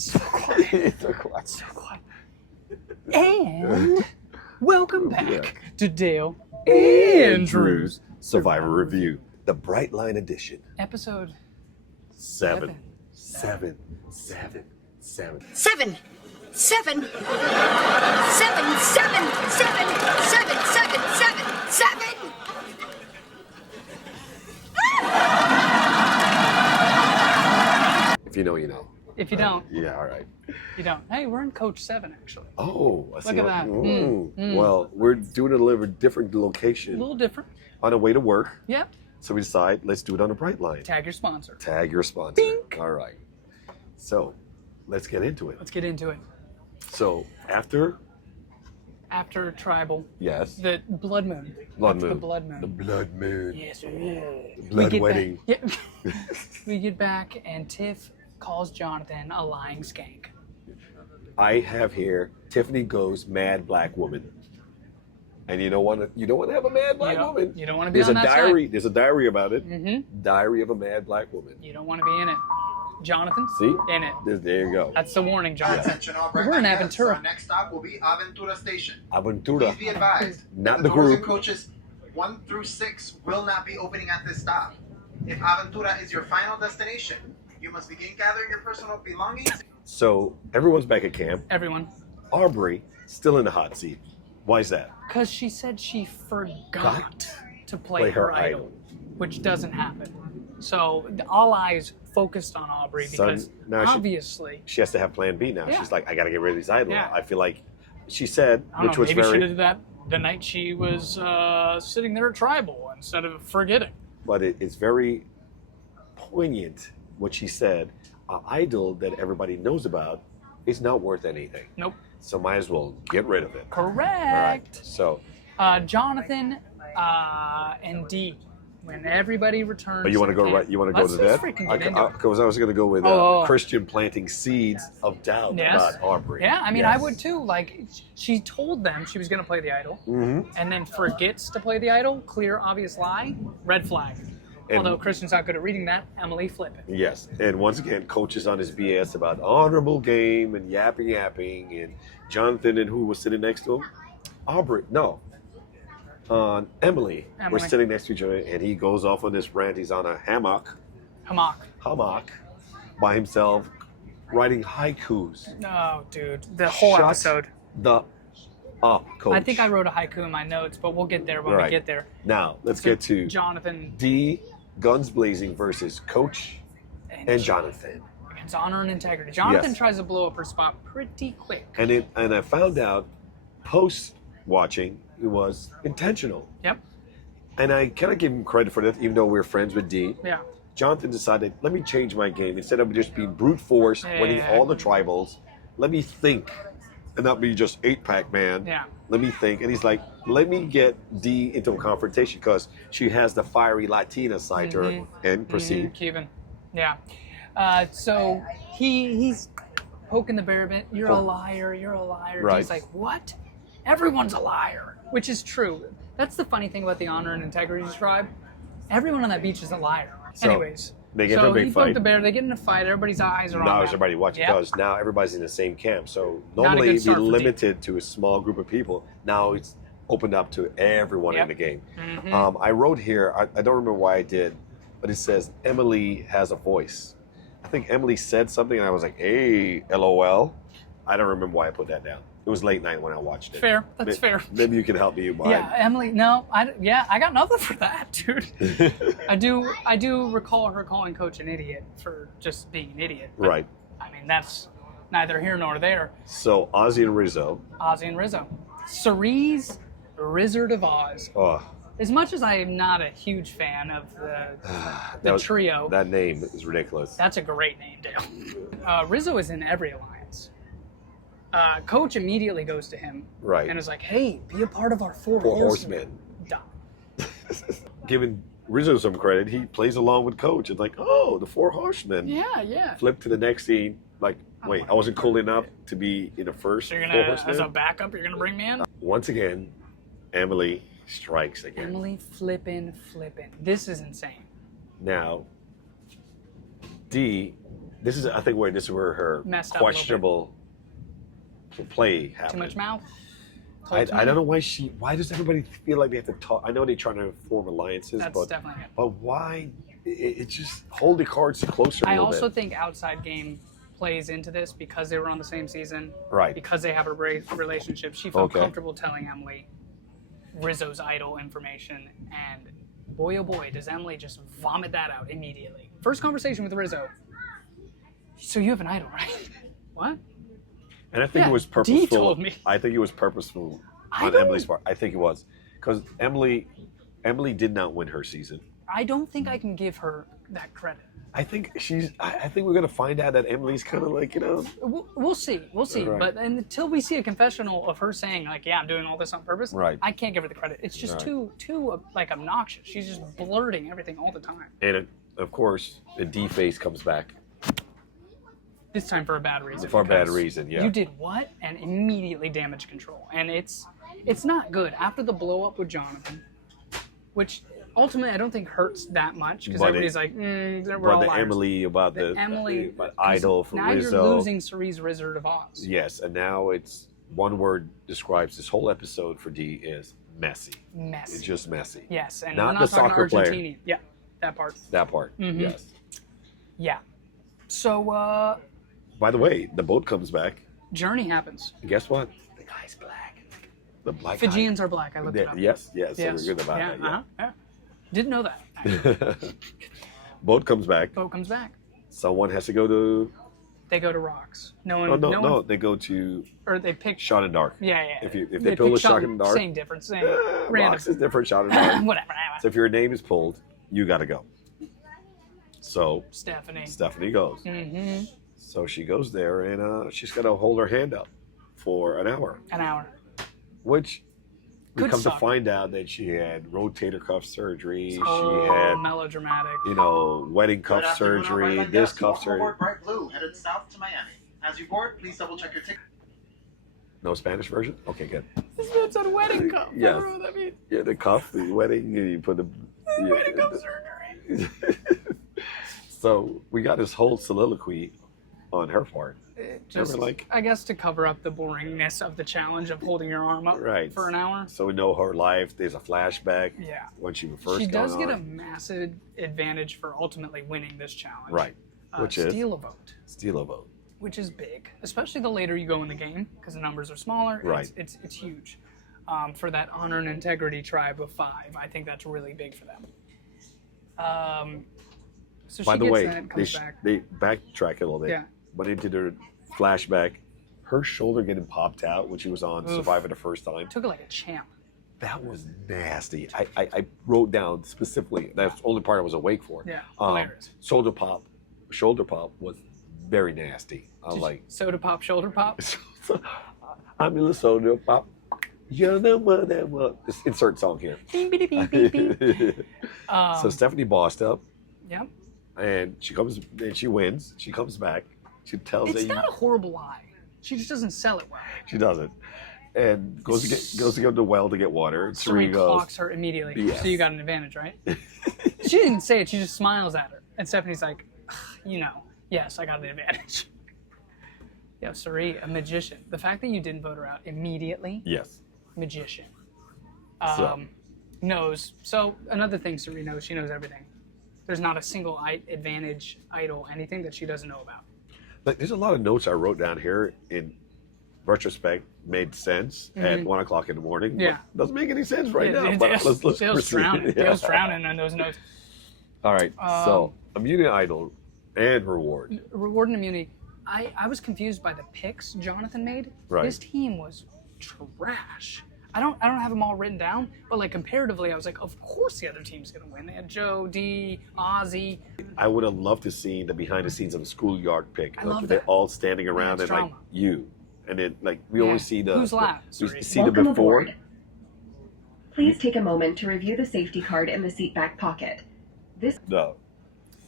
So quiet. So quiet. So quiet. And welcome back to Dale Andrews Survivor Review, the Bright Line Edition. Episode 7. Seven. Seven. Seven. Seven. Seven. Seven. If you know, you know. If you don't, Yeah, all right. you don't. Hey, we're in Coach 7, actually. Oh, I see. Look at that. Well, we're doing it at a different A location little different. on the way to work. Yeah. So we decide, let's do it on the Bright Line. Tag your sponsor. Tag your sponsor. Bink. All right. So let's get into it. Let's get into it. So after, Tribal, yes, the blood moon. blood After moon. The blood moon. The blood moon. Yes, sir. The blood wedding. Back, yeah. We get back, and Tiff calls Jonathan a lying skank. I have here Tiffany goes mad black woman. And you don't want to have a mad black woman. You don't want to be There's on a that diary. There's a diary about it. Mm-hmm. Diary of a mad black woman. You don't want to be in it. Jonathan? See? In it. There you go. That's the warning, Jonathan. Attention all We're in guests. Aventura. Our next stop will be Aventura Station. Aventura. Please be advised, Not that the doors group. and coaches 1 through 6 will not be opening at this stop. If Aventura is your final destination, you must begin gathering your personal belongings. So everyone's back at camp. Everyone. Aubrey still in the hot seat. Why is that? Because she said she forgot Got to play her idol, which doesn't happen. So all eyes focused on Aubrey because now obviously, she has to have plan B now. Yeah. She's like, I got to get rid of these idols. Yeah. I feel like she said, I don't which know, was maybe she very, did that the night she was sitting there at Tribal instead of forgetting. but it's very poignant what she said. An idol that everybody knows about is not worth anything. Nope. So might as well get rid of it. Correct. All right. So, Jonathan and Dee, when everybody returns. but you want to go camp- right? You want to go Let's to just that? freaking get into it. Because I was going to go with Oh. Christian planting seeds of doubt Yes. about Aubrey. Yeah, I mean, Yes. I would too. Like, she told them she was going to play the idol, Mm-hmm. and then forgets to play the idol. Clear, obvious lie. Red flag. And- Although Christian's not good at reading that, Emily Flippen. Yes, and once again, coach is on his BS about honorable game and yapping, and Jonathan and who was sitting next to him? Aubrey, no. Emily were Emily. sitting next to each other, and he goes off on this rant. He's on a hammock by himself, writing haikus. No, dude, the whole Shut episode. the up, coach. I think I wrote a haiku in my notes, but we'll get there when we Right. get there. Now, let's So get to Jonathan D, guns blazing versus Coach and Jonathan. Against honor and integrity. Jonathan Yes. tries to blow up her spot pretty quick. And I found out post watching it was intentional. Yep. And I kind of give him credit for that, even though we're friends with D. Yeah. Jonathan decided, let me change my game. Instead of just being brute force, winning Yeah. all the tribals, let me think and not be just 8-pack man. Yeah. Let me think. And he's like, let me get D into a confrontation because she has the fiery Latina side to her and proceed. Cuban. Yeah. So he's poking the bear a bit. You're a liar. You're a liar. Right. He's like, what? Everyone's a liar, which is true. That's the funny thing about the honor and integrity tribe. Everyone on that beach is a liar. So, Anyways, they get in a big he fight. poked the bear. They get in a fight. Everybody's eyes are on Now them. everybody watching Yep. because now everybody's in the same camp. So Not a normally good it'd be start for D. limited to a small group of people. Now it's opened up to everyone Yep. in the game. Mhm. I wrote here, I don't remember why I did, but it says Emily has a voice. I think Emily said something and I was like, hey, LOL. I don't remember why I put that down. It was late night when I watched it. Fair. That's fair. Maybe you can help me. Yeah, Emily. No, I got nothing for that, dude. I do recall her calling Coach an idiot for just being an idiot. But, Right. I mean, that's neither here nor there. So Ozzy and Rizzo. Ozzy and Rizzo. Cerise, Wizard of Oz. Oh, As much as I am not a huge fan of the trio, That name is ridiculous. that's a great name, Dale. Rizzo is in every alliance. Coach immediately goes to him Right. and is like, "Hey, be a part of our four Four horsemen." horsemen. Dumb. Giving Rizzo some credit, he plays along with Coach. It's like, oh, the Four Horsemen. Yeah. Flip to the next scene. Like, wait, I wasn't cool enough to be in the first So you're Four gonna, as a Horsemen. backup, you're gonna bring me in? Once again, Emily strikes again. Emily Flippen. This is insane. Now, D This is, I think, where her Messed up a little bit. questionable play happened. Too much mouth. I don't know why does everybody feel like they have to talk? I know they're trying to form alliances, That's but definitely it. why? It's just hold the cards closer. I also think outside game plays into this because they were on the same season. Right. Because they have a relationship. She felt Okay. comfortable telling Emily Rizzo's idol information, and boy oh boy, does Emily just vomit that out immediately. First conversation with Rizzo. So you have an idol, right? What? And I think Yeah, it was Dee purposeful. told me. I think it was purposeful I on don't- Emily's part. I think it was because Emily did not win her season. I don't think I can give her that credit. I think I think we're gonna find out that Emily's kind of like We'll see. Right. But until we see a confessional of her saying like, "Yeah, I'm doing all this on purpose," Right. I can't give her the credit. It's just Right. too like obnoxious. She's just blurting everything all the time. And of course the D face comes back. This time for a bad reason. For a bad because reason, yeah. You did what? And immediately damage control. And it's not good. After the blow up with Jonathan, which ultimately I don't think hurts that much because But everybody's like, we're But all the liars. Emily about the Emily about idol for now Rizzo. you're losing Cerie's Wizard of Oz. Yes, and now it's one word describes this whole episode for D is messy. Messy. It's just messy. Yes, and Not we're the not talking soccer player. Argentinian. Yeah, that part. That part. Mhm. Yes. Yeah. So By the way, the boat comes back. journey happens. And guess what? The guy's black. The black guy. Fijians are black. I looked it up. Yes, yes. So Yes. we're good about yeah, that. Yeah. uh-huh, yeah. Didn't know that. Boat comes back. Boat comes back. Someone has to go to. They go to rocks. No one. Oh no, no no, one. they go to Or they pick. Shot in Dark. Yeah, yeah. If they pick pull a shot something, in the dark, Same difference. Same. Random. Rocks is different. Shot in Dark. Whatever. So if your name is pulled, you got to go. So Stephanie. Stephanie goes. Mm-hmm. So she goes there and she's got to hold her hand up for an hour, An hour. which we Good come to suck. find out that she had rotator cuff surgery. Oh, She had, melodramatic. wedding cuff Good afternoon, surgery, Alberta. this Yes, cuff you surgery. board Bright Blue, headed south to Miami. As you board, please double check your ticket. No Spanish version? Okay, good. This man's on wedding cup. Yes. I don't know what that means. Yeah, the cuff, the wedding, you put the. Wedding cup surgery. So we got this whole soliloquy on her part. It And just, we're like, I guess to cover up the boringness of the challenge of holding your arm up Right. for an hour. so we know her life. There's a flashback Yeah. when she first She got does get a on. massive advantage for ultimately winning this challenge. Right. Which is steal a vote, steal a vote. which is big, especially the later you go in the game because the numbers are smaller. Right. It's huge. For that honor and integrity tribe of 5, I think that's really big for them. So By she the gets way, that, comes back. they backtrack a little bit. Yeah. But into the flashback, her shoulder getting popped out when she was on Oof. Survivor the first time. Took it like a champ. That was nasty. I wrote down specifically. That's the only part I was awake for. Yeah, hilarious. Shoulder pop was very nasty. I was like, Soda pop, shoulder pop. I'm in the soda pop. You're the one that will. Just insert song here. Beep, beep, beep, beep, beep. So Stephanie bossed up, Yep. and she comes and she wins. She comes back. She tells It's that not a horrible lie. She just doesn't sell it well. she doesn't, and goes to go to the well to get water. And Serene Serene goes, clocks her immediately. Yes. So you got an advantage, right? She didn't even say it. She just smiles at her. And Stephanie's like, yes, I got an advantage. Yo, Sari, a magician. The fact that you didn't vote her out immediately, yes. magician. So. Knows. So another thing Sari knows, she knows everything. There's not a single advantage, idol, anything that she doesn't know about. Like, there's a lot of notes I wrote down here in retrospect made sense at 1 o'clock in the morning. but Yeah. doesn't make any sense right now. But let's Dale's proceed. drowning. Yeah. Dale's drowning on those notes. All right. So immunity idol and reward. Reward and immunity. I was confused by the picks Jonathan made. Right. His team was trash. I don't have them all written down, but like comparatively, I was like, of course the other team's gonna win. They had Joe, D, Ozzy. I would have loved to see the behind the scenes of a schoolyard pick. I love They're that. all standing around it's and like drama. you, and then like we Yeah. always see the Who's last? we Sorry. see the Welcome before. aboard. Please take a moment to review the safety card in the seat back pocket. No.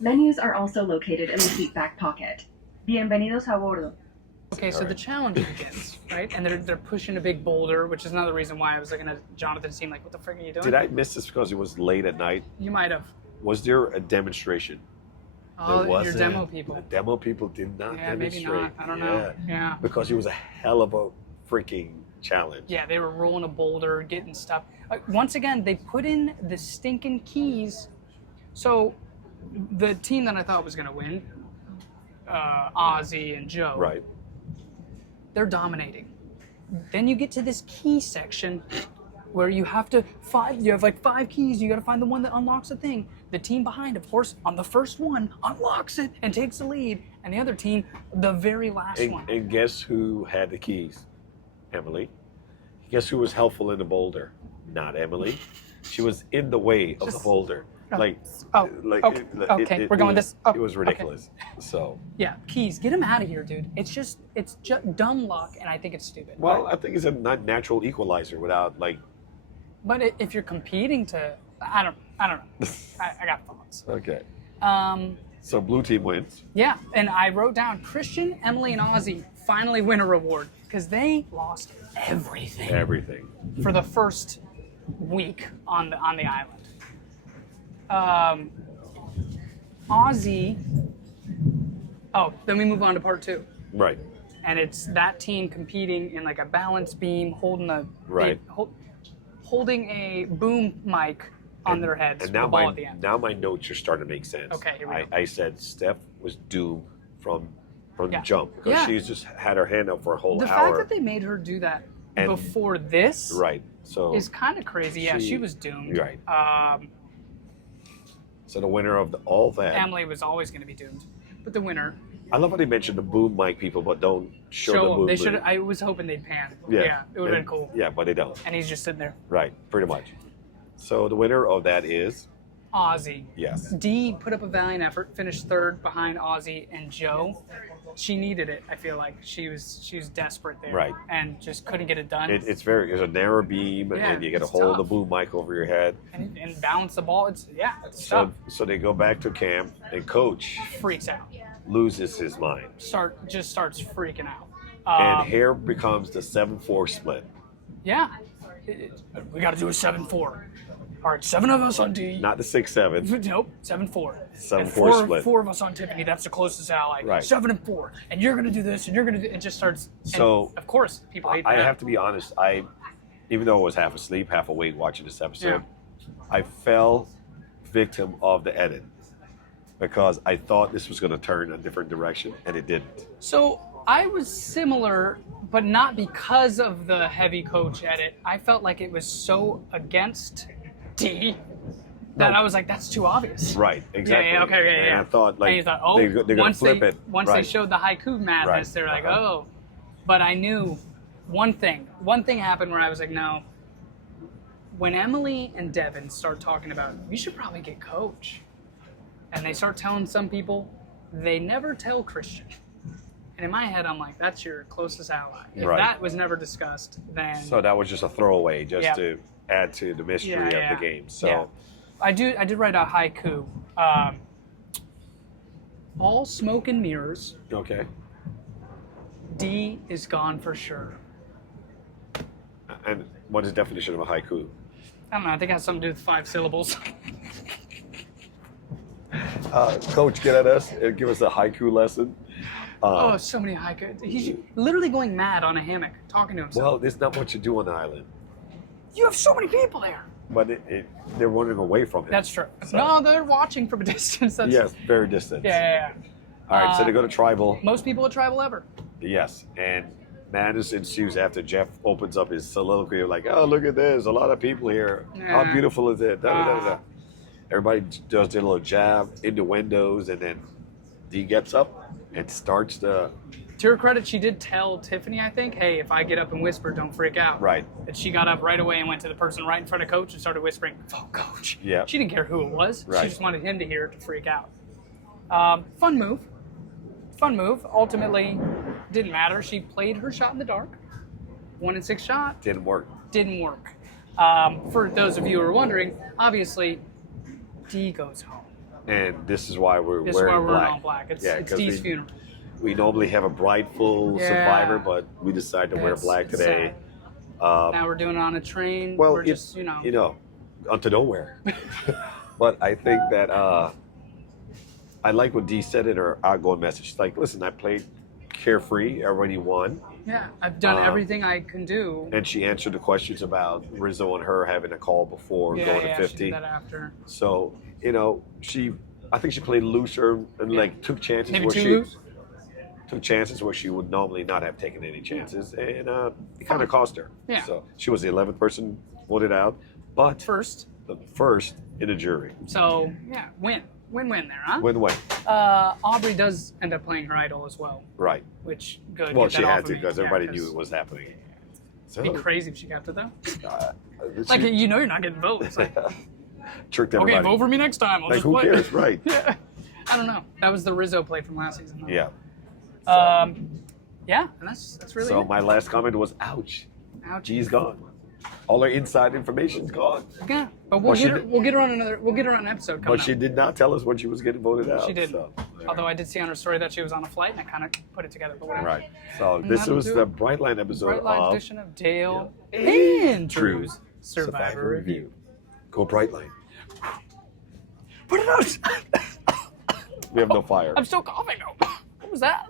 Menus are also located in the seat back pocket. Bienvenidos a bordo. Okay, so All right. the challenge begins, right? And they're pushing a big boulder, which is another reason why I was looking at Jonathan's team like, what the frick are you doing? Did I miss this because it was late at night? You might have. Was there a demonstration? Oh, your wasn't. demo people. The demo people did not Yeah, maybe demonstrate. not. I don't know. Yeah. Because it was a hell of a freaking challenge. Yeah, they were rolling a boulder, getting stuff. Once again, they put in the stinking keys. So the team that I thought was going to win, Ozzy and Joe, Right. they're dominating. Then you get to this key section where you have like 5 keys. You got to find the one that unlocks the thing. The team behind, of course, on the first one, unlocks it and takes the lead. And the other team, the very last one. And guess who had the keys? Emily. Guess who was helpful in the boulder? Not Emily. She was in the way of the boulder. Okay. It We're going was, this. Oh, it was ridiculous. So. Yeah, keys. Get them out of here, dude. It's just dumb luck, and I think it's stupid. Well, I think it's a not natural equalizer without like. But if you're competing to, I don't know. I got thoughts. Okay. So blue team wins. Yeah, and I wrote down Christian, Emily, and Ozzy finally win a reward because they lost everything. Everything. For the first week on the island. Ozzy. Oh, then we move on to part 2. Right. And it's that team competing in like a balance beam, holding holding a boom mic on their heads And with now the ball at the end. now my notes are starting to make sense. Okay, here we go. I said Steph was doomed from the Yeah. jump because Yeah. she's just had her hand up for a whole The hour. fact that they made her do that And- before this Right. So is kind of crazy. Yeah, she was doomed. Right. Um, So the winner of all that. Emily was always going to be doomed, but the winner. I love how they mentioned the boom mic people, but don't show the Show boom. them. They mic. should. I was hoping they'd pan. Yeah. It would have been And- cool. Yeah, but they don't. And he's just sitting there. Right. Pretty much. So the winner of that is Ozzy. yes. Dee put up a valiant effort, finished 3rd behind Ozzy and Joe. She needed it. I feel like she was desperate there, Right. And just couldn't get it done. It's a narrow beam, Yeah, and you got to it's hold tough. the boom mic over your head. and balance the ball. It's So tough. so they go back to camp, and coach Freaks out. loses his mind, Starts freaking out. and here becomes the 7-4 split. Yeah. We got to do a 7-4. All right, 7 of us on D. Not the 6-7. Nope, 7-4. 7-4 split. 4 of us on Tiffany. That's the closest ally. Right. 7 and 4, and you're gonna do this, and you're gonna do. It just starts. and So, of course, people hate I that. have to be honest. Even though I was half asleep, half awake watching this episode, I fell victim of the edit because I thought this was going to turn a different direction, and it didn't. So I was similar, but not because of the heavy coach edit. I felt like it was so against D that No. I was like, that's too obvious. Right. Exactly. Yeah, okay, yeah, And yeah. I thought like And you thought, oh, they're going to once flip they it. once right. they showed the haiku madness, Right. they're like, Uh-huh. oh. But I knew one thing happened where I was like, no. When Emily and Devin start talking about, we should probably get coach, and they start telling some people, they never tell Christian. And in my head, I'm like, that's your closest ally. If Right. that was never discussed, then So that was just a throwaway, just Yeah. to add to the mystery Yeah, of the game. So yeah. I did write a haiku. All smoke and mirrors. okay. D is gone for sure. And what is the definition of a haiku? I don't know. I think it has something to do with 5 syllables. Coach, get at us and give us a haiku lesson. Oh, so many haiku. He's literally going mad on a hammock, talking to himself. Well, there's not much to do on the island, You have so many people there. but they're running away from it. That's true. So- No, they're watching from a distance. That's, Yes, very distant. Yeah. All right, so they go to tribal. Most people at tribal ever. Yes, and madness ensues after Jeff opens up his soliloquy like, oh, look at this, a lot of people here. How Yeah. beautiful is it? Da, da, da, da. Everybody does their little jab into windows, and then Dee gets up and starts the... To her credit, she did tell Tiffany, I think, hey, if I get up and whisper, don't freak out. Right. And she got up right away and went to the person right in front of Coach and started whispering, oh, Coach. Yeah. She didn't care who it was. Right. She just wanted him to hear it to freak out. Fun move. Ultimately, didn't matter. She played her shot in the dark. 1 in 6 shot. Didn't work. Didn't work. For those of you who are wondering, obviously, Dee goes home. And this is why we're This is why wearing we're black. all black. It's 'cause Dee's funeral. We normally have a bride full Yeah. survivor, but we decided to wear It's- black it's today. Now we're doing it on a train. Well, we're just, you know. onto nowhere. But I think that I like what Dee said in her outgoing message. She's like, listen, I played carefree. Everybody won. Yeah, I've done everything I can do. And she answered the questions about Rizzo and her having a call before going to 50. She did that after. So, you know, I think she played looser and like took chances Maybe where too she loose? took chances where she would normally not have taken any chances, and it kind of cost her. Yeah. So she was the 11th person voted out, but First. the first in a jury. So, yeah, win-win there, huh? Win-win. Aubrey does end up playing her idol as well, Right. which, good. Well, get she that off had of to me. because Yeah, everybody knew it was happening. So, It'd be crazy if she kept it, though. uh, Like, she you know you're not getting votes. Like, tricked everybody. okay, vote for me next time. I'll Like, just who play. cares, right? Yeah. I don't know. That was the Rizzo play from last season, though. Yeah. Yeah, and that's really So it. my last comment was, ouch. Ouch. G's gone. All her inside information's gone. Yeah, but Well, she we'll get her on an episode coming But she did not tell us when she was getting voted out. She didn't. So, Although I did see on her story that she was on a flight, and I kind of put it together. But whatever. right. So And this that'll was do the it. Brightline episode Bright Line of edition of Dale and Drew's Drew's Survivor Review. Go Brightline. Put it out. We have no fire. I'm still coughing though. What was that?